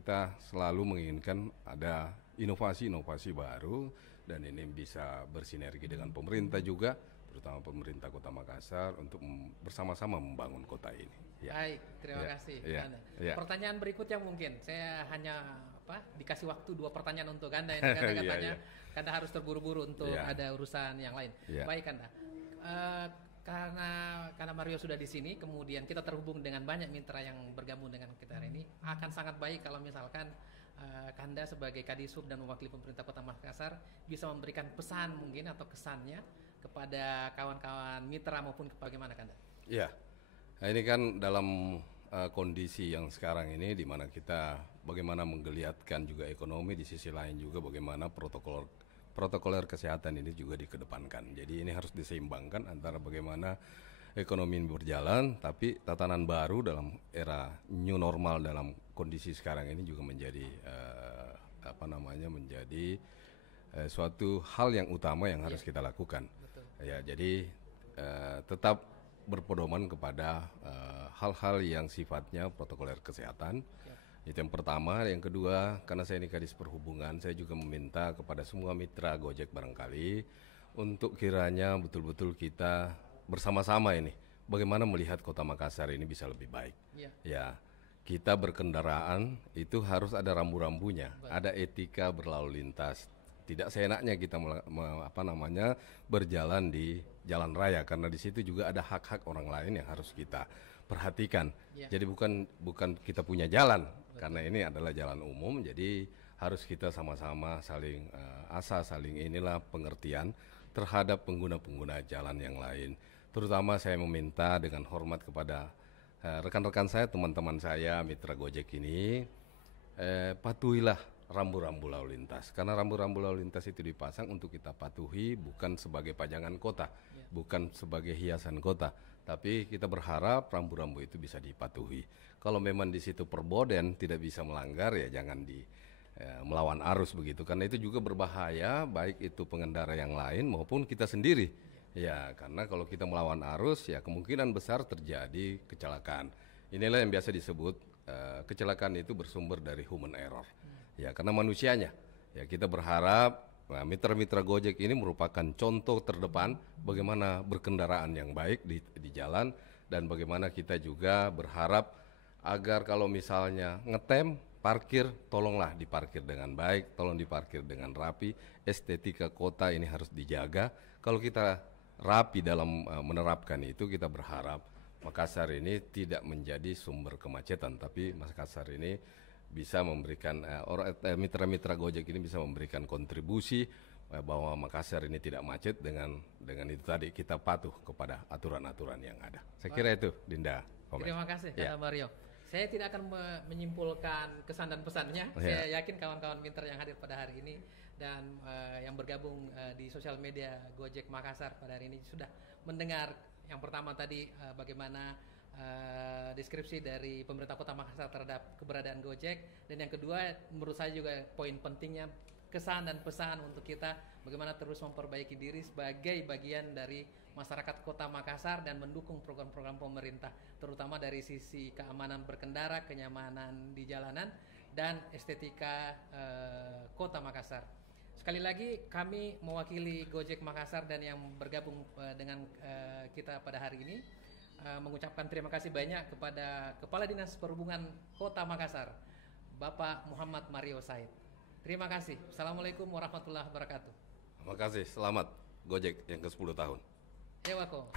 kita selalu menginginkan ada inovasi-inovasi baru dan ini bisa bersinergi dengan pemerintah juga, terutama pemerintah Kota Makassar untuk bersama-sama membangun kota ini. Ya. Baik, terima kasih. Ya. Pertanyaan berikutnya mungkin saya hanya dikasih waktu 2 pertanyaan untuk Anda ini karena katanya Anda harus terburu-buru untuk ada urusan yang lain. Baik Anda. Karena Mario sudah di sini, kemudian kita terhubung dengan banyak mitra yang bergabung dengan kita hari ini. Akan sangat baik kalau misalkan Kanda sebagai Kadisub dan mewakili pemerintah Kota Makassar bisa memberikan pesan mungkin atau kesannya kepada kawan-kawan mitra maupun bagaimana Kanda? Iya, nah, ini kan dalam kondisi yang sekarang ini di mana kita bagaimana menggeliatkan juga ekonomi, di sisi lain juga bagaimana protokoler kesehatan ini juga dikedepankan. Jadi ini harus diseimbangkan antara bagaimana ekonomi ini berjalan, tapi tatanan baru dalam era new normal dalam kondisi sekarang ini juga menjadi menjadi suatu hal yang utama yang harus kita lakukan. Betul. Ya, jadi tetap berpedoman kepada hal-hal yang sifatnya protokoler kesehatan. Itu yang pertama. Yang kedua, karena saya ini Kadis Perhubungan, saya juga meminta kepada semua mitra Gojek barangkali untuk kiranya betul-betul kita bersama-sama ini bagaimana melihat Kota Makassar ini bisa lebih baik. Ya, kita berkendaraan itu harus ada rambu-rambunya, ada etika berlalu lintas. Tidak seenaknya kita berjalan di jalan raya karena di situ juga ada hak-hak orang lain yang harus kita perhatikan. Jadi bukan kita punya jalan. Karena ini adalah jalan umum, jadi harus kita sama-sama saling saling pengertian terhadap pengguna-pengguna jalan yang lain. Terutama saya meminta dengan hormat kepada rekan-rekan saya, teman-teman saya, mitra Gojek ini, patuhilah rambu-rambu lalu lintas. Karena rambu-rambu lalu lintas itu dipasang untuk kita patuhi, bukan sebagai pajangan kota, bukan sebagai hiasan kota. Tapi kita berharap rambu-rambu itu bisa dipatuhi. Kalau memang di situ perboden tidak bisa melanggar, ya jangan melawan arus begitu. Karena itu juga berbahaya, baik itu pengendara yang lain maupun kita sendiri. Ya, karena kalau kita melawan arus, ya kemungkinan besar terjadi kecelakaan. Inilah yang biasa disebut kecelakaan itu bersumber dari human error. Ya, karena manusianya. Ya, kita berharap mitra-mitra Gojek ini merupakan contoh terdepan bagaimana berkendaraan yang baik di jalan, dan bagaimana kita juga berharap agar kalau misalnya ngetem, parkir, tolonglah diparkir dengan baik, tolong diparkir dengan rapi. Estetika kota ini harus dijaga. Kalau kita rapi dalam menerapkan itu, kita berharap Makassar ini tidak menjadi sumber kemacetan, tapi Makassar ini bisa memberikan mitra-mitra Gojek ini bisa memberikan kontribusi bahwa Makassar ini tidak macet dengan itu tadi, kita patuh kepada aturan-aturan yang ada. Saya kira itu, Dinda. Terima kasih, Kak Mario. Saya tidak akan menyimpulkan kesan dan pesannya. Saya yakin kawan-kawan mitra yang hadir pada hari ini dan yang bergabung di sosial media Gojek Makassar pada hari ini sudah mendengar yang pertama tadi bagaimana deskripsi dari pemerintah Kota Makassar terhadap keberadaan Gojek, dan yang kedua menurut saya juga poin pentingnya kesan dan pesan untuk kita bagaimana terus memperbaiki diri sebagai bagian dari masyarakat Kota Makassar dan mendukung program-program pemerintah, terutama dari sisi keamanan berkendara, kenyamanan di jalanan, dan estetika Kota Makassar. Sekali lagi kami mewakili Gojek Makassar dan yang bergabung dengan kita pada hari ini mengucapkan terima kasih banyak kepada Kepala Dinas Perhubungan Kota Makassar, Bapak Muhammad Mario Said. Terima kasih. Assalamualaikum warahmatullahi wabarakatuh. Terima kasih. Selamat Gojek yang ke-10 tahun. Ewako.